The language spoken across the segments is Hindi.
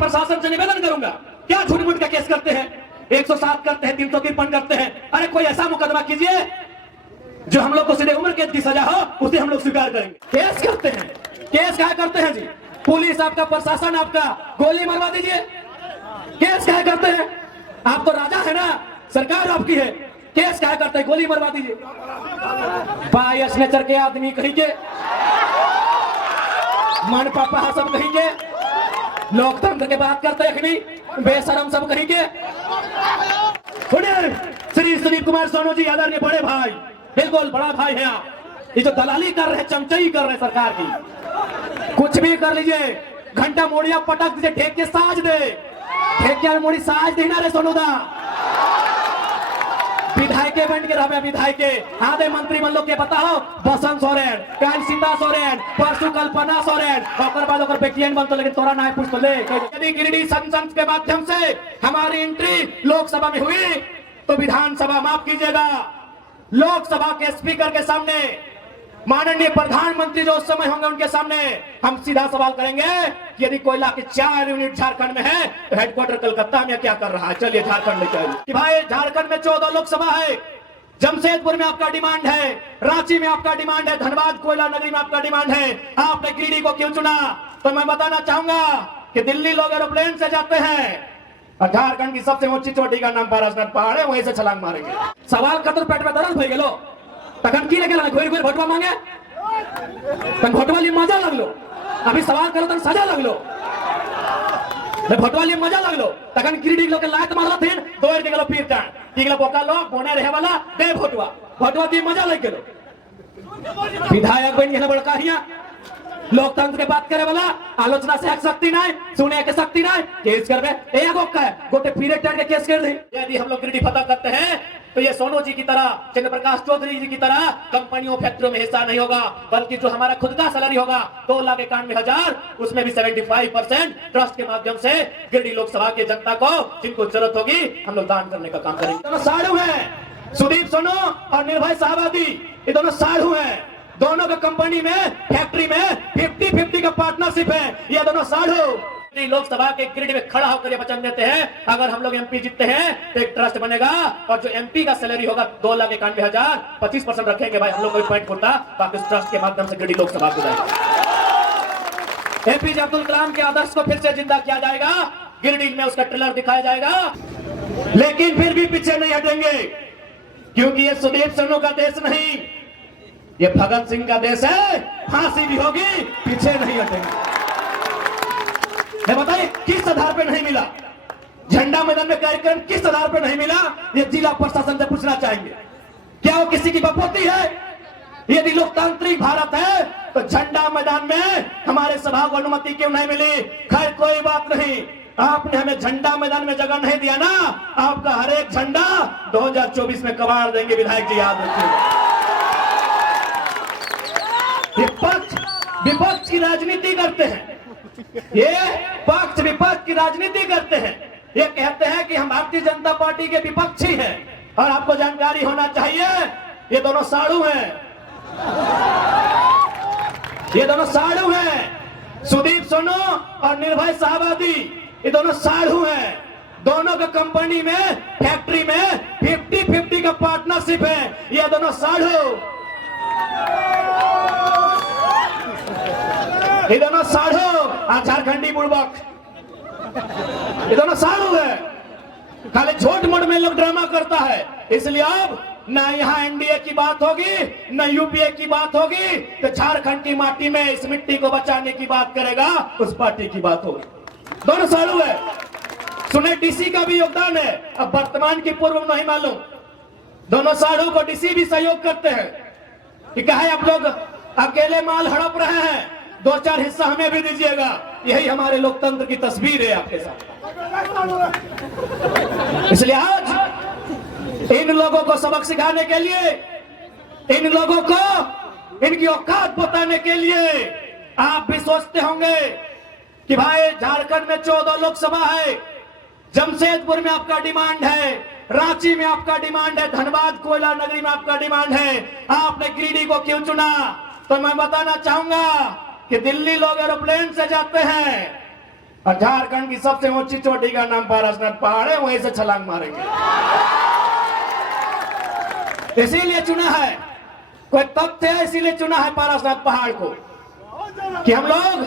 प्रशासन से निवेदन करूंगा, क्या झूठ मूठ का केस करते हैं, 107 करते हैं, 353 करते हैं। अरे कोई ऐसा मुकदमा कीजिए जो हम लोग को सीधे उम्र कैद की सजा हो, उसे हम लोग स्वीकार करेंगे। केस करते हैं, केस क्या करते हैं जी? पुलिस आपका, प्रशासन आपका, गोली मरवा दीजिए। केस क्या करते हैं? आप तो राजा है ना, सरकार आपकी है, केस क्या करते हैं? गोली मरवा दीजिए। बायस नेचर के आदमी कहीं के, मन पापा सब कहीं के, लोकतंत्र के बात करते हैं कि नहीं, बेशरम सब कहीं के। श्री सुदीप कुमार सोनू जी आदरणीय बड़े भाई, बिल्कुल बड़ा भाई है आप। ये जो दलाली कर रहे हैं, चमचाई कर रहे हैं सरकार की, कुछ भी कर लीजिए, घंटा मोड़िया पटक दीजिए, ठेके साज दे, ठेके मोड़ी साज देना रे सोनू दा। विधायक बन के रहे, विधायक आधे मंत्री मन लोग के बताओ, बसंत सोरेन, काल सीता सोरेन, परसु कल्पना सोरेन, और बाद ओकर बेटियन बन तो, लेकिन तोरा ना पूछ तो ले। यदि गिरिडीह संसद के माध्यम से हमारी एंट्री लोकसभा में हुई तो विधानसभा, माफ कीजिएगा, लोकसभा के स्पीकर के सामने, माननीय प्रधानमंत्री जो उस समय होंगे उनके सामने हम सीधा सवाल करेंगे कि यदि कोयला की 4 यूनिट झारखंड में है तो हेडक्वार्टर कलकत्ता में क्या कर रहा है? चलिए झारखंड में चलिए कि भाई झारखंड में 14 लोकसभा है, जमशेदपुर में आपका डिमांड है, रांची में आपका डिमांड है, धनबाद कोयला नगरी में आपका डिमांड है, आपने गिरिडीह को क्यों चुना? तो मैं बताना चाहूंगा कि दिल्ली लोग एरोप्लेन से जाते हैं और झारखंड की सबसे ऊंची चोटी का नाम पारसनाथ पहाड़ है, वहीं से छलांग मारेंगे। सवाल कतर पेट में दर्द हो गेलो तखन की लगे घोर घोर भोटवा मांगे, तन भोटवा लिए मजा लगलो, अभी सवाल करो तन सजा लगलो, भोटवा लिए मजा लगलो, तखन गिरिडीह लोग के लात मारला थे, दौड़ के गेलो फिर टाण टिकला पोका लो बोने रहे वाला दे भोटवा, भोटवा की मजा लग गेलो। विधायक बन गेला बड़का हिया, लोकतंत्र के बात करे वाला, आलोचना से हक शक्ति नहीं, सुने के शक्ति नहीं, केस करबे एगो का गोटे पीरियड टाइम के केस कर दे। यदि हम लोग गिरिडीह फतह करते हैं तो ये सोनू जी की तरह, चंद्र प्रकाश चौधरी जी की तरह कंपनियों फैक्ट्रियों में हिस्सा नहीं होगा, बल्कि जो हमारा खुद का सैलरी होगा 2,91,000, उसमें भी 75% ट्रस्ट के माध्यम से गिरिडीह लोकसभा की जनता को जिनको जरूरत होगी हम लोग दान करने का काम करेंगे। दोनों साधु हैं, सुदीप सोनू और निर्भय साहबादी, ये दोनों साधु हैं, दोनों का कंपनी में, फैक्ट्री में 50-50 का पार्टनरशिप है, ये दोनों साधु। लोकसभा के गिरिडीह में खड़ा होकर ये वचन देते हैं, अगर हम लोग एमपी जीतते हैं तो एक ट्रस्ट बनेगा और जो एमपी का सैलरी होगा 2,91,000, 25% रखेंगे भाई हम लोग कोई पॉइंट होता, बाकी उस ट्रस्ट के माध्यम से गिरिडीह लोकसभा को जाएगा। एपीजे अब्दुल कलाम के आदर्श को फिर से जिंदा किया जाएगा, गिरिडीह में उसका ट्रेलर दिखाया जाएगा, लेकिन फिर भी पीछे नहीं हटेंगे, क्योंकि ये सुदीप सोनू का देश नहीं, ये भगत सिंह का देश है, फांसी भी होगी, पीछे नहीं हटेंगे। बताइए किस आधार पे नहीं मिला झंडा मैदान में कार्यक्रम, किस आधार पे नहीं मिला? ये जिला प्रशासन से पूछना चाहेंगे। क्या वो किसी की बपोती है? यदि लोकतांत्रिक भारत है तो झंडा मैदान में हमारे सभा को अनुमति क्यों नहीं मिली? खैर कोई बात नहीं, आपने हमें झंडा मैदान में जगह नहीं दिया ना, आपका हर एक झंडा 2024 में कबाड़ देंगे, विधायक जी याद रखिए। विपक्ष की राजनीति करते हैं, ये पक्ष विपक्ष की राजनीति करते हैं, ये कहते हैं कि हम भारतीय जनता पार्टी के विपक्षी हैं, और आपको जानकारी होना चाहिए ये दोनों साधु हैं, ये दोनों साधु हैं, सुदीप सोनू और निर्भय साहबादी, ये दोनों साधु हैं, दोनों का कंपनी में, फैक्ट्री में 50-50 का पार्टनरशिप है, ये दोनों साधु, ये दोनों साधु, झारखंडी बुड़बक, ये दोनों साधु है, खाली झूठ मूठ में लोग ड्रामा करता है। इसलिए अब ना यहाँ एनडीए की बात होगी, ना यूपीए की बात होगी, तो झारखंड की माटी में इस मिट्टी को बचाने की बात करेगा, उस पार्टी की बात होगी। दोनों साधु है, सुने डीसी का भी योगदान है, अब वर्तमान की पूर्व नहीं मालूम, दोनों साधु को डीसी भी सहयोग करते हैं कि कहे आप लोग अकेले माल हड़प रहे हैं, 2-4 हिस्सा हमें भी दीजिएगा। यही हमारे लोकतंत्र की तस्वीर है आपके साथ। इसलिए आज इन लोगों को सबक सिखाने के लिए, इन लोगों को इनकी औकात बताने के लिए आप भी सोचते होंगे कि भाई झारखंड में 14 लोकसभा है, जमशेदपुर में आपका डिमांड है, रांची में आपका डिमांड है, धनबाद कोयला नगरी में आपका डिमांड है, आपने गिरिडीह को क्यों चुना? तो मैं बताना चाहूंगा कि दिल्ली लोग एरोप्लेन से जाते हैं और झारखंड की सबसे ऊंची चोटी का नाम पारसनाथ पहाड़ है, वहीं से छलांग मारेंगे। इसीलिए चुना है, कोई तथ्य है इसीलिए चुना है पारसनाथ पहाड़ को कि हम लोग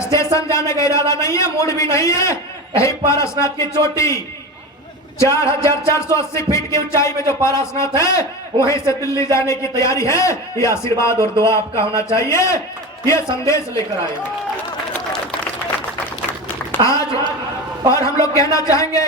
स्टेशन जाने का इरादा नहीं है, मूड भी नहीं है। यही पारसनाथ की चोटी 4480 फीट की ऊंचाई में जो पारसनाथ है, वहीं से दिल्ली जाने की तैयारी है। ये आशीर्वाद और दुआ आपका होना चाहिए, ये संदेश लेकर आए आज। और हम लोग कहना चाहेंगे,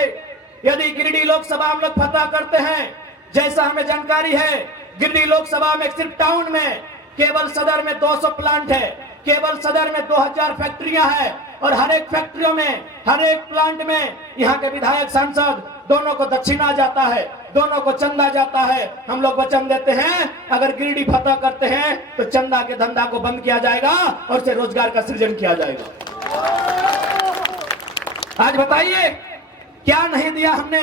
यदि गिरिडीह लोकसभा हम लोग फतह करते हैं, जैसा हमें जानकारी है, गिरिडीह लोकसभा में सिर्फ टाउन में केवल सदर में 200 प्लांट है, केवल सदर में 2000 फैक्ट्रियां हैं, और हर एक फैक्ट्रियों में, हर एक प्लांट में यहाँ के विधायक सांसद दोनों को दक्षिणा जाता है, दोनों को चंदा जाता है। हम लोग वचन देते हैं, अगर गिरिडीह फतह करते हैं तो चंदा के धंधा को बंद किया जाएगा और से रोजगार का सृजन किया जाएगा। आज बताइए क्या नहीं दिया हमने।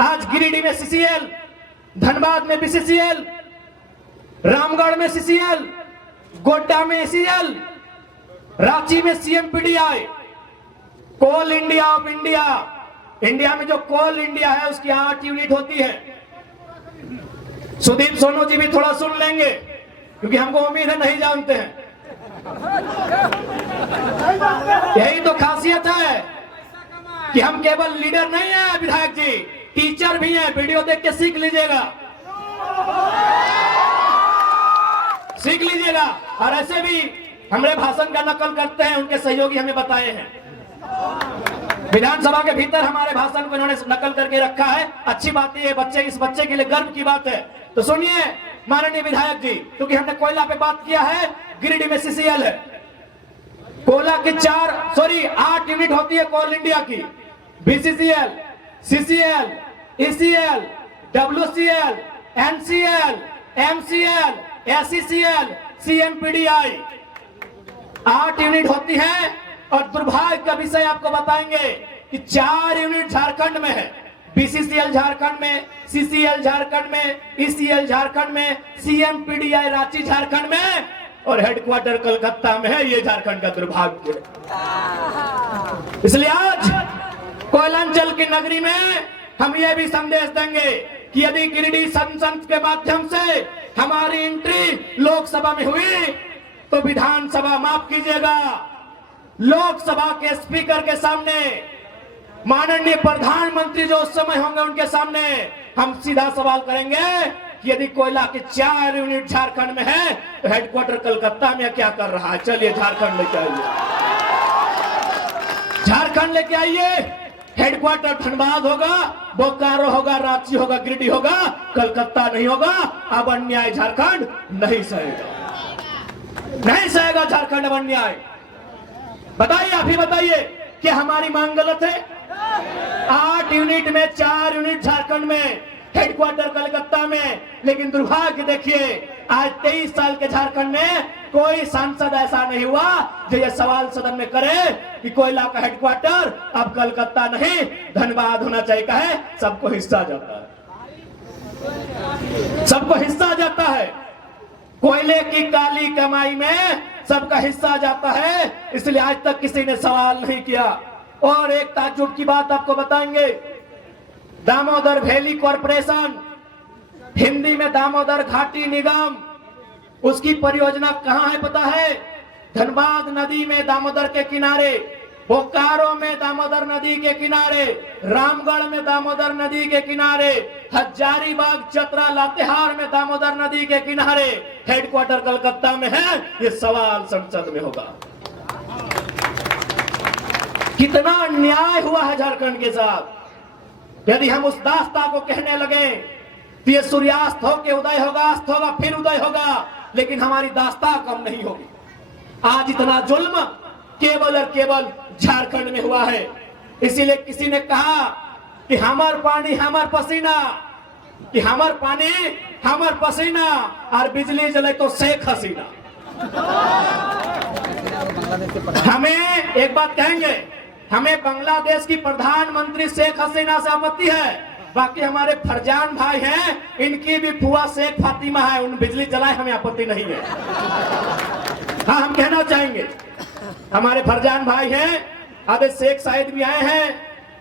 आज गिरिडीह में CCL, धनबाद में BCCL, रामगढ़ में CCL, गोड्डा में ACL, रांची में CMPDI, coal India of India. India में जो कोल इंडिया है उसकी 8 यूनिट होती है। सुदीप सोनू जी भी थोड़ा सुन लेंगे, क्योंकि हमको उम्मीद है नहीं जानते हैं। यही तो खासियत है कि हम केवल लीडर नहीं है विधायक जी, टीचर भी हैं। वीडियो देख के सीख लीजिएगा, सीख लीजिएगा। और ऐसे भी हमारे भाषण का नकल करते हैं, उनके सहयोगी हमें बताए हैं। विधानसभा के भीतर हमारे भाषण को इन्होंने नकल करके रखा है। अच्छी बात है, बच्चे, इस बच्चे के लिए गर्व की बात है। तो सुनिए माननीय विधायक जी, क्योंकि हमने कोयला पे बात किया है, गिरिडीह में CCL है। कोयला की 8 यूनिट होती है कोल इंडिया की। BCCL, CCL, ECL, WCL, NCL, MCL, SECL, CMPDI 8 unit होती है। और दुर्भाग्य का विषय आपको बताएंगे कि 4 यूनिट झारखंड में है। BCCL झारखंड में, CCL झारखंड में, ECL झारखंड में, CMPDI रांची झारखंड में, और हेडक्वार्टर कलकत्ता में है। ये झारखंड का दुर्भाग्य है। इसलिए आज कोयलांचल की नगरी में हम ये भी संदेश देंगे कि यदि गिरिडीह संसद के माध्यम से हमारी एंट्री लोकसभा में हुई तो विधानसभा, माफ कीजिएगा, लोकसभा के स्पीकर के सामने, माननीय प्रधानमंत्री जो उस समय होंगे उनके सामने हम सीधा सवाल करेंगे कि यदि कोयला की 4 यूनिट झारखंड में है तो हेडक्वार्टर कलकत्ता में क्या कर रहा है। चलिए झारखंड लेके आइए, झारखंड लेके आइए। हेडक्वार्टर धनबाद होगा, बोकारो होगा, रांची होगा, गिरिडीह होगा, कलकत्ता नहीं होगा। अब अन्याय झारखंड नहीं सहेगा, नहीं सहेगा झारखंड अब अन्याय। बताइए, आप ही बताइए, क्या हमारी मांग गलत है? 8 यूनिट में 4 यूनिट झारखंड में, हेडक्वार्टर कलकत्ता में। लेकिन दुर्भाग्य देखिए, आज 23 साल के झारखंड में कोई सांसद ऐसा नहीं हुआ जो ये सवाल सदन में करे कि कोयला का हेडक्वार्टर अब कलकत्ता नहीं धनबाद होना चाहिए। कहे सबको हिस्सा जाता है, सबको हिस्सा जाता है। कोयले की काली कमाई में सबका हिस्सा जाता है, इसलिए आज तक किसी ने सवाल नहीं किया। और एक ताज्जुब की बात आपको बताएंगे, दामोदर वैली कॉरपोरेशन, हिंदी में दामोदर घाटी निगम, उसकी परियोजना कहां है पता है? धनबाद नदी में दामोदर के किनारे, बोकारो में दामोदर नदी के किनारे, रामगढ़ में दामोदर नदी के किनारे, हजारीबाग, चतरा, लातेहार में दामोदर नदी के किनारे। हेडक्वार्टर कलकत्ता में है। ये सवाल संसद में होगा। कितना अन्याय हुआ है झारखंड के साथ। यदि हम उस दास्ता को कहने लगे तो ये सूर्यास्त होके उदय होगा, अस्त होगा, फिर उदय होगा, लेकिन हमारी दास्ता कम नहीं होगी। आज इतना जुल्म केवल और केवल झारखंड में हुआ है। इसीलिए किसी ने कहा कि हमार पानी हमार पसीना, कि हमार पानी हमार पसीना, और बिजली जले तो शेख हसीना। हमें एक बात कहेंगे, हमें बांग्लादेश की प्रधानमंत्री शेख हसीना से आपत्ति है, बाकी हमारे फरजान भाई हैं, इनकी भी फुआ शेख फातिमा है, उन बिजली जलाए, हमें आपत्ति नहीं है। हाँ, हम कहना चाहेंगे, हमारे फरजान भाई हैं, आधे शेख साहिद भी आए हैं,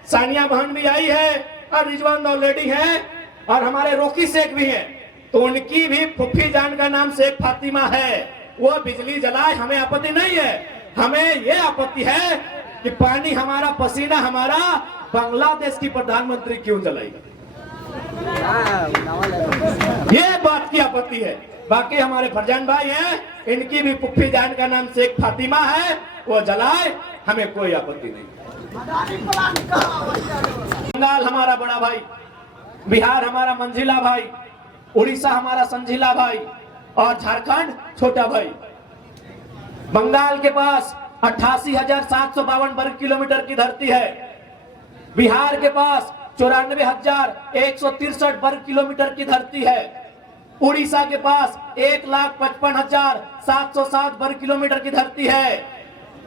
सानिया बहन भी आई है और रिजवान दौलेडी है और हमारे रोकी शेख भी हैं। तो उनकी भी फुफी जान का नाम शेख फातिमा है। वो बिजली जलाए, हमें आपत्ति नहीं है। हमें ये आपत्ति है कि पानी हमारा, पसीना हमारा बांग्लादेश की प्रधानमंत्री क्यों जलाएगा, ये बात की आपत्ति है। बाकी हमारे फरजान भाई हैं, इनकी भी फुफी जान का नाम शेख फातिमा है, वो जलाए, हमें कोई आपत्ति नहीं। बंगाल हमारा बड़ा भाई, बिहार हमारा मंझिला भाई, उड़ीसा हमारा संझिला भाई और झारखंड छोटा भाई। बंगाल के पास 88,752 वर्ग किलोमीटर की धरती है। बिहार के पास 94,163 वर्ग किलोमीटर की धरती है। उड़ीसा के पास 1,55,707 वर्ग किलोमीटर की धरती है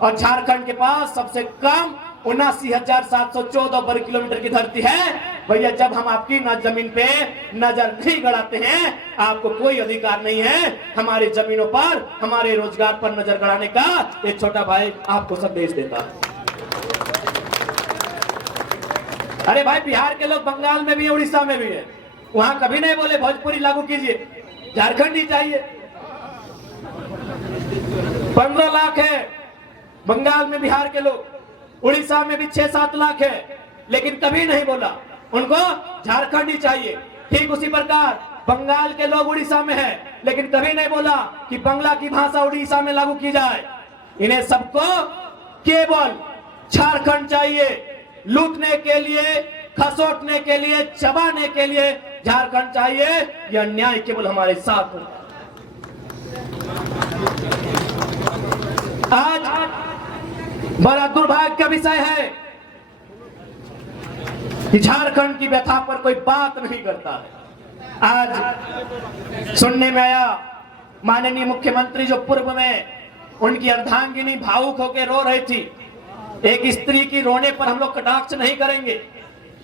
और झारखंड के पास सबसे कम 79,714 वर्ग किलोमीटर की धरती है। भैया, जब हम आपकी जमीन पे नजर नहीं गड़ाते हैं, आपको कोई अधिकार नहीं है हमारी जमीनों पर, हमारे रोजगार पर नजर गड़ाने का। एक छोटा भाई आपको संदेश देता है। अरे भाई, बिहार के लोग बंगाल में भी है, उड़ीसा में भी है, वहां कभी नहीं बोले भोजपुरी लागू कीजिए, झारखंड ही चाहिए। 15 लाख है बंगाल में बिहार के लोग, उड़ीसा में भी 6-7 लाख है, लेकिन कभी नहीं बोला उनको झारखंड ही चाहिए। ठीक उसी प्रकार बंगाल के लोग उड़ीसा में है, लेकिन कभी नहीं बोला कि बांग्ला की भाषा उड़ीसा में लागू की जाए। इन्हें सबको केवल झारखंड चाहिए, लूटने के लिए, खसोटने के लिए, चबाने के लिए झारखंड चाहिए। यह न्याय केवल हमारे साथ होगा। आज बड़ा दुर्भाग्य का विषय है कि झारखंड की व्यथा पर कोई बात नहीं करता है। आज सुनने में आया माननीय मुख्यमंत्री जो पूर्व में उनकी अर्धांगिनी भावुक होकर रो रही थी। एक स्त्री की रोने पर हम लोग कटाक्ष नहीं करेंगे,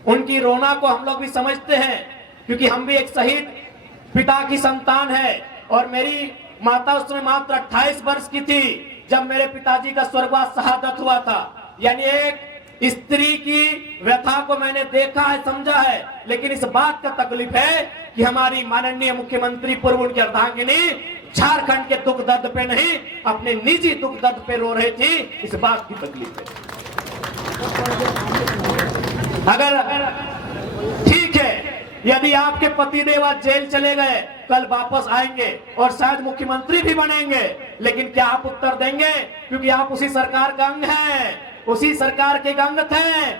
उनकी रोना को हम लोग भी समझते हैं, क्योंकि हम भी एक शहीद पिता की संतान है। और मेरी माता उसमें मात्र 28 वर्ष की थी जब मेरे पिताजी का स्वर्गवास शहादत हुआ था। यानी एक स्त्री की व्यथा को मैंने देखा है, समझा है। लेकिन इस बात का तकलीफ है कि हमारी माननीय मुख्यमंत्री पूर्व उनकी अर्धांगिनी झारखंड के दुख दर्द पे नहीं, अपने निजी दुख दर्द पे रो रही थी। इस बात की तकलीफ है। अगर ठीक है, यदि आपके पतिदेव आज जेल चले गए, कल वापस आएंगे और शायद मुख्यमंत्री भी बनेंगे, लेकिन क्या आप उत्तर देंगे? क्योंकि आप उसी सरकार का अंग हैं, उसी सरकार के अंग थे।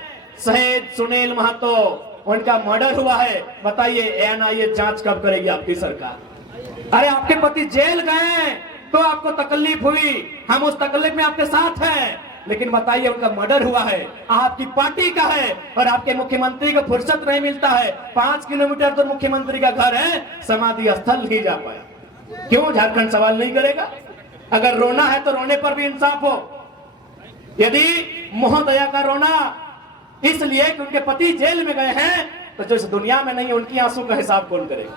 शहीद सुनील महतो, उनका मर्डर हुआ है। बताइए एनआईए जांच कब करेगी आपकी सरकार? अरे आपके पति जेल गए तो आपको तकलीफ हुई, हम उस तकलीफ में आपके साथ हैं। लेकिन बताइए, उनका मर्डर हुआ है, आपकी पार्टी का है, और आपके मुख्यमंत्री को फुर्सत नहीं मिलता है। 5 किलोमीटर दूर मुख्यमंत्री का घर है, समाधि स्थल नहीं जा पाया। क्यों झारखंड सवाल नहीं करेगा? अगर रोना है तो रोने पर भी इंसाफ हो। यदि महोदया का रोना इसलिए कि उनके पति जेल में गए हैं, तो जो इस दुनिया में नहीं है, उनकी आंसू का हिसाब कौन करेगा?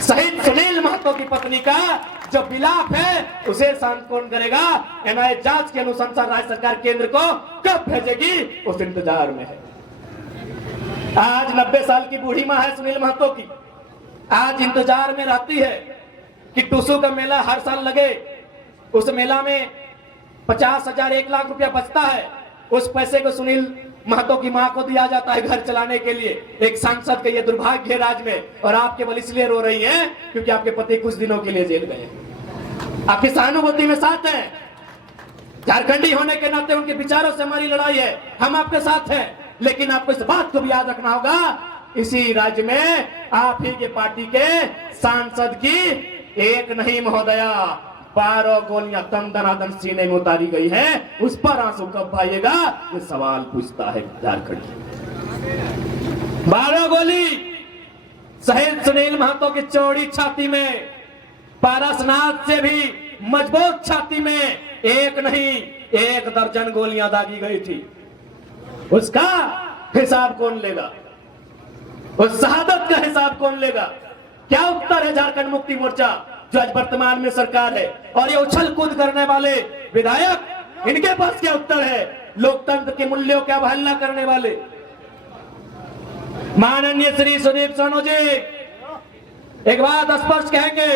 शहीद सुनील महतो की पत्नी का जो विलाप है, उसे शांत कौन करेगा? एनआईए जांच की अनुशंसा राज्य सरकार केंद्र को कब भेजेगी, उस इंतजार में है। आज 90 साल की बूढ़ी मां है सुनील महतो की, आज इंतजार में रहती है कि टूसू का मेला हर साल लगे। उस मेला में 50,000 1 लाख रुपया बचता है। उस पैसे को सुनील महतो की मां को दिया जाता है घर चलाने के लिए। एक सांसद का ये दुर्भाग्य है राज्य में, और आप केवल इसलिए रो रही हैं क्योंकि आपके पति कुछ दिनों के लिए जेल गए। आपकी सहानुभूति में साथ हैं, झारखंडी होने के नाते उनके विचारों से हमारी लड़ाई है, हम आपके साथ हैं। लेकिन आपको इस बात को भी याद रखना होगा, इसी राज्य में आप ही के पार्टी के सांसद की एक नहीं महोदया 12 गोलियां तन दनादन सीने में उतारी गई है। उस पर आंसू कब भाइएगा, ये सवाल पूछता है झारखंड। 12 गोली शहीद सुनील महतो की चौड़ी छाती में, पारसनाथ से भी मजबूत छाती में एक नहीं 1 दर्जन गोलियां दागी गई थी। उसका हिसाब कौन लेगा? उस शहादत का हिसाब कौन लेगा? क्या उत्तर है झारखंड मुक्ति मोर्चा जो आज वर्तमान में सरकार है, और ये उछल कूद करने वाले विधायक, इनके पास क्या उत्तर है? लोकतंत्र के मूल्यों की अवहेलना करने वाले माननीय श्री सुदीप सोनू जी एक बात स्पष्ट कहेंगे,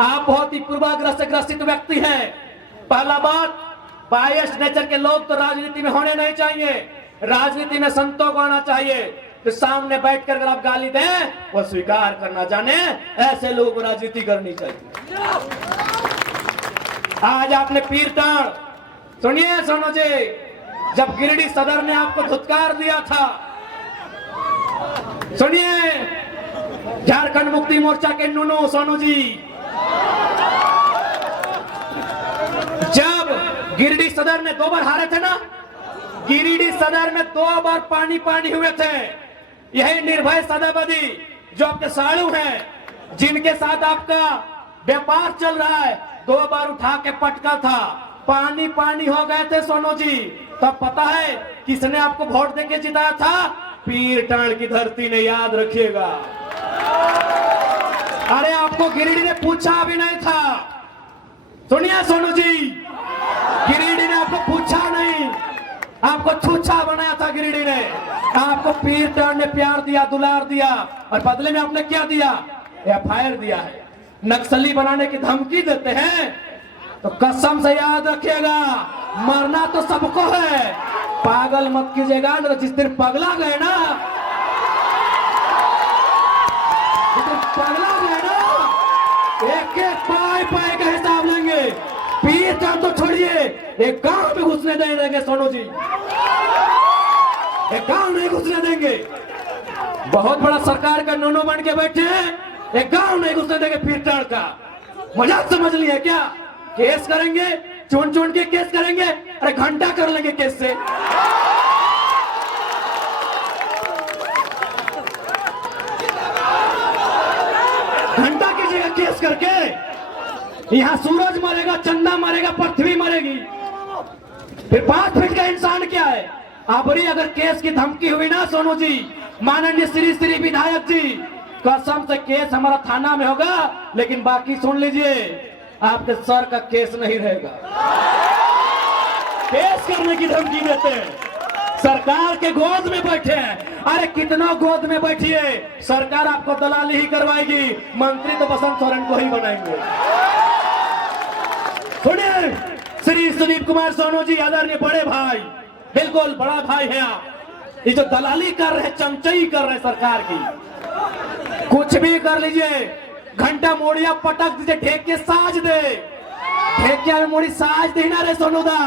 आप बहुत ही पूर्वाग्रह से ग्रसित व्यक्ति हैं। पहला बात, बायस नेचर के लोग तो राजनीति में होने नहीं चाहिए, राजनीति में संतों को आना चाहिए। तो सामने बैठकर अगर आप गाली दें वो स्वीकार करना जाने, ऐसे लोगों को राजनीति करनी चाहिए। आज आपने पीर टाण, सुनिए सोनू जी, जब गिरिडीह सदर ने आपको धुतकार दिया था, सुनिए झारखंड मुक्ति मोर्चा के नूनू सोनू जी, जब गिरिडीह सदर में 2 बार हारे थे ना, गिरिडीह सदर में 2 बार पानी पानी हुए थे। यही निर्भय सदाबदी जो आपके साड़ू हैं, जिनके साथ आपका व्यापार चल रहा है, 2 बार उठा के पटका था, पानी पानी हो गए थे सोनू जी। तब पता है किसने आपको वोट देके जिताया था? पीर टाण की धरती ने, याद रखिएगा। अरे आपको गिरिडीह ने पूछा भी नहीं था, सुनिए सोनू जी, गिरिडीह ने आपको पूछा नहीं, आपको छूछा बनाया था गिरिडीह ने। आपको पीर टाण ने प्यार दिया, दुलार दिया, और बदले में आपने क्या दिया? FIR दिया है। नक्सली बनाने की धमकी देते हैं तो कसम से याद रखिएगा, मरना तो सबको है, पागल मत कीजिएगा। तो जिस दिन पगला गए ना, पगला गए ना, एक एक पाए पाए का हिसाब लेंगे। पीर टाण तो छोड़िए, एक गांव में घुसने नहीं देंगे सोनू जी, एक गांव नहीं घुसने देंगे। बहुत बड़ा सरकार का नूनू बन के बैठे हैं, एक गांव नहीं घुसने देंगे पीर टाण का। मजाक समझ लिया क्या? केस करेंगे, चुन चुन के केस करेंगे, अरे घंटा कर लेंगे केस से। घंटा कीजिएगा केस करके। यहाँ सूरज मरेगा, चंदा मरेगा, पृथ्वी मरेगी, फिर 5 फीट का इंसान क्या है? अबरी अगर केस की धमकी हुई ना सोनू जी, माननीय श्री विधायक जी, कसम से केस हमारा थाना में होगा, लेकिन बाकी सुन लीजिए, आपके सर का केस नहीं रहेगा। केस करने की धमकी देते हैं, सरकार के गोद में बैठे हैं। अरे कितना गोद में बैठिए, सरकार आपको दलाली ही करवाएगी, मंत्री तो बसंत सोरेन को ही बनाएंगे। सुनिए श्री सुदीप कुमार सोनू जी, आदरणीय बड़े भाई, बिल्कुल बड़ा भाई है आप, ये जो दलाली कर रहे, चमचई कर रहे सरकार की, कुछ भी कर लीजिए, घंटा मोड़िया पटक दीजिए, ठेके साज दे, ठेकिया में मोड़ी साज देना रे सोनू दा।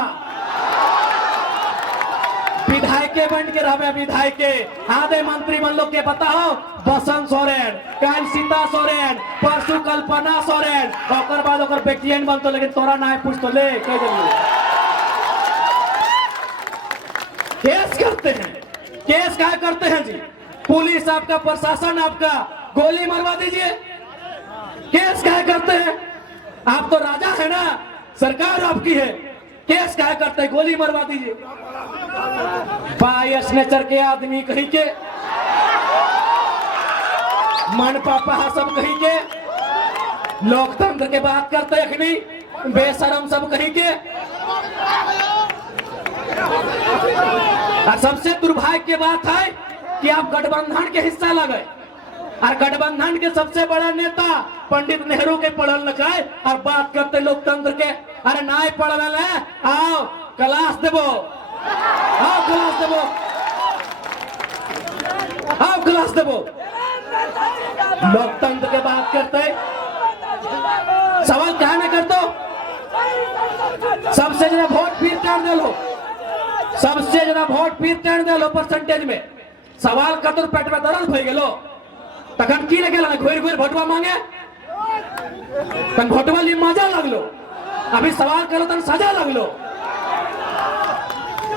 विधायके बन के रहे, विधायके आधे मंत्री बन लोग के बताओ, बसंत सोरेन, कल सीता सोरेन, परसों कल्पना सोरेन, और बाद और बेटियन बन तो, लेकिन तोरा ना पूछ तो ले कह दिए। केस करते हैं, केस क्या करते हैं जी? पुलिस आपका, प्रशासन आपका, गोली मरवा दीजिए। केस क्या करते हैं? आप तो राजा है ना, सरकार आपकी है, केस क्या करते हैं? गोली मरवा दीजिए। बायस नेचर के आदमी कहीं के, मन पापा सब कहीं के, लोकतंत्र के बात करते अखनी, बेशरम सब कहीं के। और सबसे दुर्भाग्य की बात है कि आप गठबंधन के हिस्सा लगे, और गठबंधन के सबसे बड़ा नेता पंडित नेहरू के पढ़ल लिखाए, और बात करते लोकतंत्र के। अरे नाय पढ़ल है, आओ क्लास देवो, आओ क्लास देवो, आओ क्लास देवो। लोकतंत्र के बात करते, सवाल क्या नहीं करते? सबसे ज्यादा वोट पीर टाण दे लो, सबसे ज्यादा वोट पीर टाण दे लो परसेंटेज में। सवाल कतुर पेट में दर्द हो गेलो, तखन की लगे घोर घोर भोटवा मांगे, तन भोटवा लिए मजा लगलो, अभी सवाल करो तन सजा लगलो,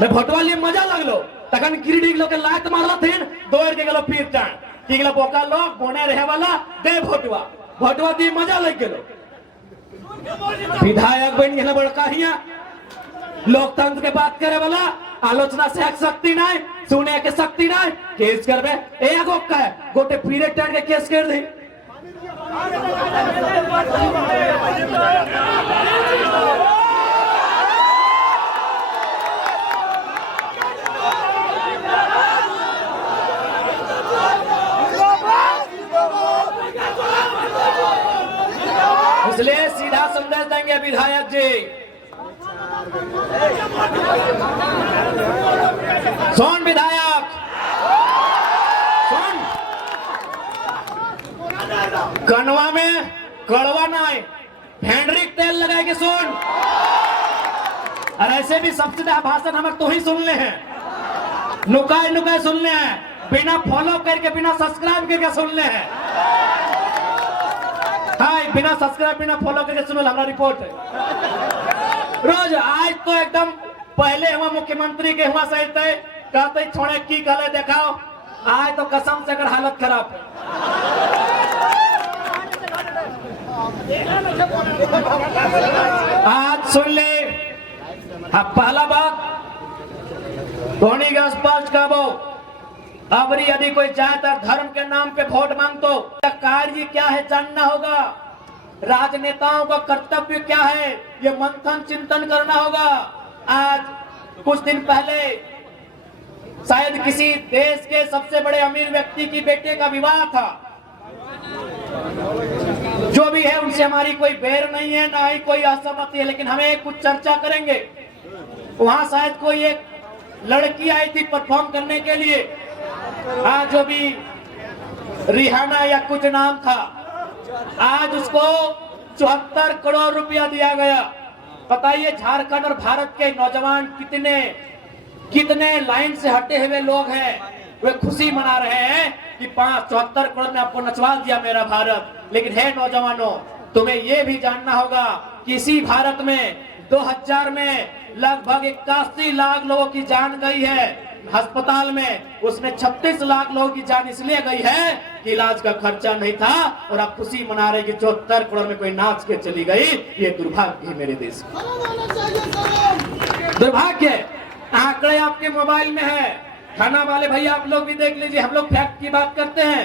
भोटवा लिए मजा लगलो, तखन गिरिडीह लोग के लात मारला थीन, दौड़ के गेलो पीर टाण, की गेलो बोका लोग बोने रहे वाला दे भोटवा, भोटवा दी मजा लग गेलो। विधायक बन गेलो बड़का हिया, लोकतंत्र के बात करे वाला, आलोचना से शक्ति नहीं, सुने के शक्ति नहीं, केस करबे एगो का है, गोटे पीरे टाण के केस कर दे। विधायक जी, सुन विधायक सुन, कनवा में कड़वा ना है, फेंड्रिक तेल लगाए के सुन। और ऐसे भी सबसे ज्यादा भाषण हमारे तो ही सुनने हैं, नुकाए नुकाए सुनने हैं, बिना फॉलो करके बिना सब्सक्राइब करके सुनने हैं। हाँ, बिना सब्सक्राइब बिना फॉलो करके सुनो, हमारा रिपोर्ट है रोज। आज तो एकदम पहले हुआ मुख्यमंत्री के हुआ सही थे, कहते छोड़े की गले देखाओ, आज तो कसम से अगर हालत खराब है। आज सुन ले, अब पहला बात धोनी के स्पष्ट कहो, अबरी यदि कोई जात और धर्म के नाम पे वोट मांग तो कार्य क्या है जानना होगा, राजनेताओं का कर्तव्य क्या है ये मंथन चिंतन करना होगा। आज कुछ दिन पहले शायद किसी देश के सबसे बड़े अमीर व्यक्ति की बेटे का विवाह था। जो भी है उनसे हमारी कोई बैर नहीं है, ना ही कोई असहमति है, लेकिन हमें कुछ चर्चा करेंगे। वहां शायद कोई एक लड़की आई थी परफॉर्म करने के लिए, आज जो भी रिहाना या कुछ नाम था, आज उसको 74 करोड़ रुपया दिया गया। बताइए झारखंड और भारत के नौजवान कितने कितने लाइन से हटे हुए लोग हैं, वे खुशी मना रहे हैं कि 74 करोड़ में आपको नचवा दिया मेरा भारत। लेकिन है नौजवानों, तुम्हें यह भी जानना होगा कि इसी भारत में 2000 में लगभग 81 लाख लोगों की जान गई है अस्पताल में, उसमें 36 लाख लोगों की जान इसलिए गई है कि इलाज का खर्चा नहीं था, और आप खुशी मना रहे कि 74 करोड़ में कोई नाच के चली गई। ये दुर्भाग्य है मेरे देश में, दुर्भाग्य। आंकड़े आपके मोबाइल में है, थाना वाले भैया आप लोग भी देख लीजिए, हम लोग फैक्ट की बात करते हैं।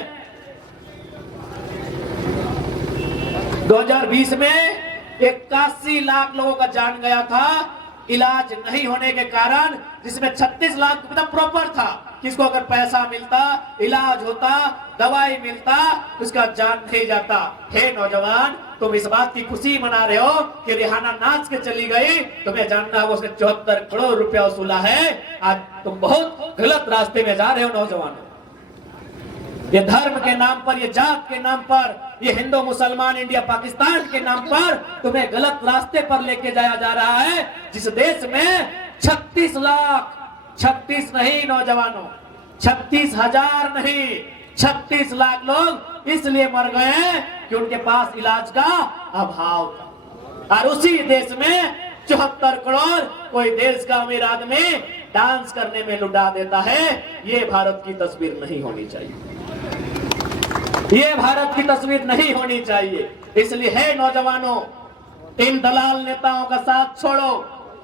2020 में 81 लाख लोगों का जान गया था इलाज नहीं होने के कारण, जिसमें 36 लाख मतलब प्रॉपर था, किसको अगर पैसा मिलता, इलाज होता, दवाई मिलता, उसका जान नहीं जाता। हे नौजवान, तुम इस बात की खुशी मना रहे हो कि रिहाना नाच के चली गई, तुम्हें जानना होगा उसने 74 करोड़ रुपया वसूला है। आज तुम बहुत गलत रास्ते में जा रहे हो नौजवानों। ये धर्म के नाम पर, ये जात के नाम पर, ये हिंदू मुसलमान इंडिया पाकिस्तान के नाम पर तुम्हें गलत रास्ते पर लेके जाया जा रहा है। जिस देश में 36 लाख, 36 नहीं नौजवानों, 36,000 नहीं, 36 लाख लोग इसलिए मर गए कि उनके पास इलाज का अभाव था। और उसी देश में 74 करोड़ कोई देश का अमीर आदमी डांस करने में लुटा देता है। ये भारत की तस्वीर नहीं होनी चाहिए, ये भारत की तस्वीर नहीं होनी चाहिए। इसलिए हे नौजवानों, इन दलाल नेताओं का साथ छोड़ो।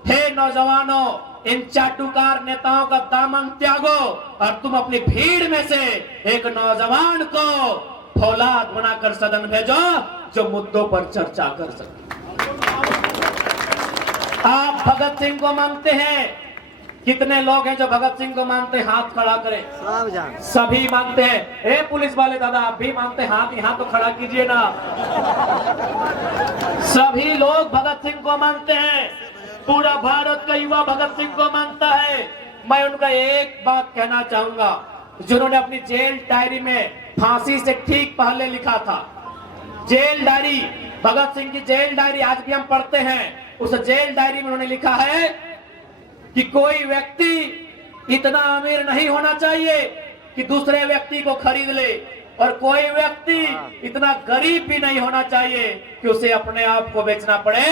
हे नौजवानों, इन चाटुकार नेताओं का दामन त्यागो और तुम अपनी भीड़ में से एक नौजवान को फौलाद बनाकर सदन भेजो जो मुद्दों पर चर्चा कर सके। आप भगत सिंह को मानते हैं? कितने लोग हैं जो भगत सिंह को मानते हैं? हाथ खड़ा करें। सभी मानते हैं। ए पुलिस वाले दादा, आप भी मानते हैं? हाथ यहाँ तो खड़ा कीजिए ना। सभी लोग भगत सिंह को मानते हैं, पूरा भारत का युवा भगत सिंह को मानता है। मैं उनका एक बात कहना चाहूंगा, जिन्होंने अपनी जेल डायरी में फांसी से ठीक पहले लिखा था, जेल डायरी, भगत सिंह की जेल डायरी आज भी हम पढ़ते हैं। उस जेल डायरी में उन्होंने लिखा है कि कोई व्यक्ति इतना अमीर नहीं होना चाहिए कि दूसरे व्यक्ति को खरीद ले, और कोई व्यक्ति इतना गरीब भी नहीं होना चाहिए कि उसे अपने आप को बेचना पड़े।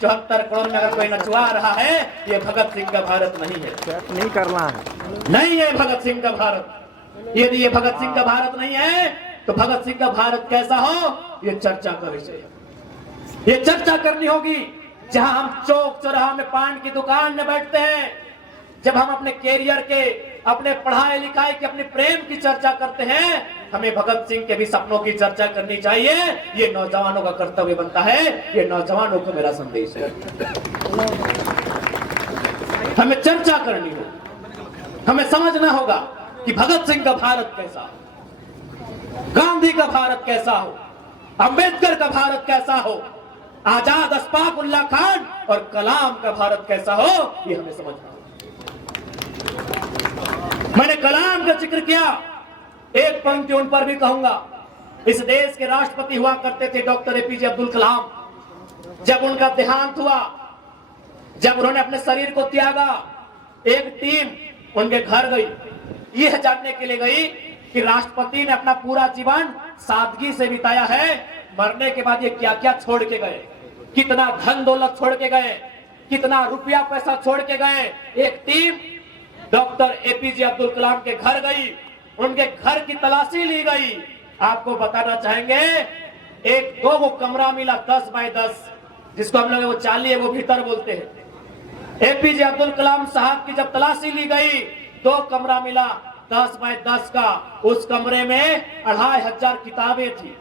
74 करोड़ में अगर कोई नचवा रहा है, ये भगत सिंह का भारत नहीं है, नहीं करना है, नहीं है भगत सिंह का भारत। यदि ये भगत सिंह का भारत नहीं है तो भगत सिंह का भारत कैसा हो, ये चर्चा का विषय है। ये चर्चा करनी होगी। जहां हम चौक चौराहा में पान की दुकान में बैठते हैं, जब हम अपने कैरियर के, अपने पढ़ाई लिखाई के, अपने प्रेम की चर्चा करते हैं, हमें भगत सिंह के भी सपनों की चर्चा करनी चाहिए। ये नौजवानों का कर्तव्य बनता है। ये नौजवानों को मेरा संदेश है, हमें चर्चा करनी हो, हमें समझना होगा कि भगत सिंह का भारत कैसा हो, गांधी का भारत कैसा हो, अंबेडकर का भारत कैसा हो। आजाद अशफाक उल्लाह खान और कलाम का भारत कैसा हो, ये हमें समझना। मैंने कलाम का जिक्र किया, एक पंक्ति उन पर भी कहूंगा। इस देश के राष्ट्रपति हुआ करते थे डॉक्टर एपीजे अब्दुल कलाम। जब उनका देहांत हुआ, जब उन्होंने अपने शरीर को त्यागा, एक टीम उनके घर गई, यह जानने के लिए गई कि राष्ट्रपति ने अपना पूरा जीवन सादगी से बिताया है, मरने के बाद ये क्या क्या छोड़ के गए, कितना धन दौलत छोड़ के गए, कितना रुपया पैसा छोड़ के गए। एक team doctor APJ Abdul Kalam के घर गई, उनके घर की तलाशी ली गई। आपको बताना चाहेंगे, एक दो वो कमरा मिला 10 बाय 10, जिसको हम लोग वो चाली है वो भीतर बोलते हैं। एपीजे अब्दुल कलाम साहब की जब तलाशी ली गई, 2 कमरा मिला 10 बाय 10 का। उस कमरे में 2500 किताबें थी,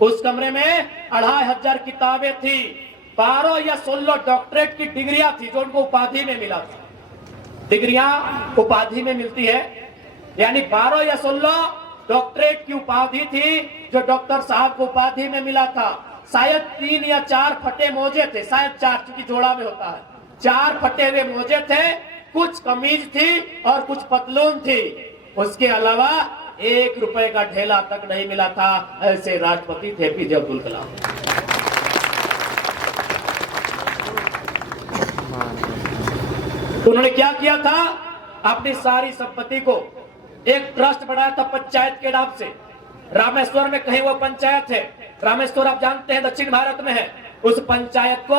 उस कमरे में 2500 किताबें थी। 12 या 16 डॉक्टरेट की डिग्रियां थी जो उनको उपाधि में मिला था। डिग्रियां उपाधि में मिलती है, यानी 12 या 16 डॉक्टरेट की उपाधि थी जो डॉक्टर साहब को उपाधि में मिला था। शायद 3 या 4 फटे मोजे थे, शायद 4, क्योंकि जोड़ा में होता है। 4 फटे हुए मोजे थे, कुछ कमीज थी और कुछ पतलून थी। उसके अलावा 1 रुपए का ढेला तक नहीं मिला था। ऐसे राष्ट्रपति थे एपीजे अब्दुल कलाम। उन्होंने क्या किया था, अपनी सारी संपत्ति को एक ट्रस्ट बनाया था पंचायत के नाम से। रामेश्वर में कहीं वो पंचायत है, रामेश्वर आप जानते हैं दक्षिण भारत में है। उस पंचायत को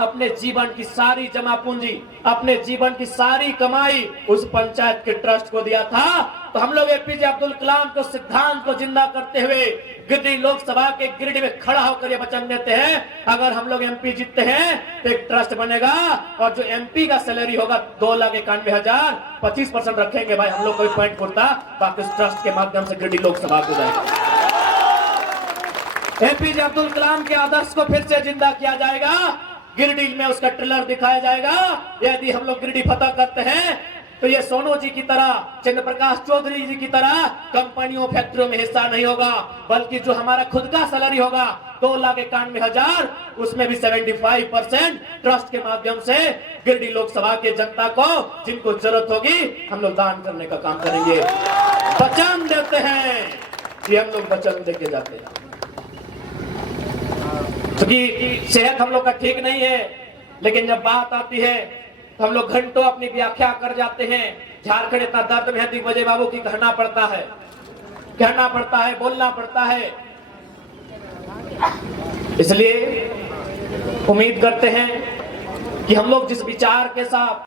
अपने जीवन की सारी जमा पूंजी, अपने जीवन की सारी कमाई उस पंचायत के ट्रस्ट को दिया था। तो हम लोग एपीजे अब्दुल कलाम को सिद्धांत को जिंदा करते हुए गिरिडीह लोकसभा के गिरिडीह में खड़ा होकर ये वचन देते हैं, अगर हम लोग एमपी जीतते हैं तो एक ट्रस्ट बनेगा और जो एमपी का सैलरी होगा 2,91,000, 25% रखेंगे भाई हम लोग, कोई पॉइंट खुलता, बाकी उस ट्रस्ट के माध्यम से गिरिडीह लोकसभा को जाएगा। एपीजे अब्दुल कलाम के आदर्श को फिर से जिंदा किया जाएगा, गिरिडीह में उसका ट्रेलर दिखाया जाएगा। यदि हम लोग गिरिडीह फतह करते हैं तो ये सोनू जी की तरह, चंद्र प्रकाश चौधरी जी की तरह कंपनियों फैक्ट्रियों में हिस्सा नहीं होगा, बल्कि जो हमारा खुद का सैलरी होगा 2,91,000, उसमें भी 75% ट्रस्ट के माध्यम से गिरिडीह लोकसभा के जनता को जिनको जरूरत होगी हम लोग दान करने का काम करेंगे। वचन देते हैं, ये हम लोग वचन देके जाते हैं। क्योंकि सेहत हम लोग का ठीक नहीं है, लेकिन जब बात आती है तो हम लोग घंटों अपनी व्याख्या कर जाते हैं। झारखंड इतना दर्द में है, दिग्विजय बाबू की कहना पड़ता है, बोलना पड़ता है। इसलिए उम्मीद करते हैं कि हम लोग जिस विचार के साथ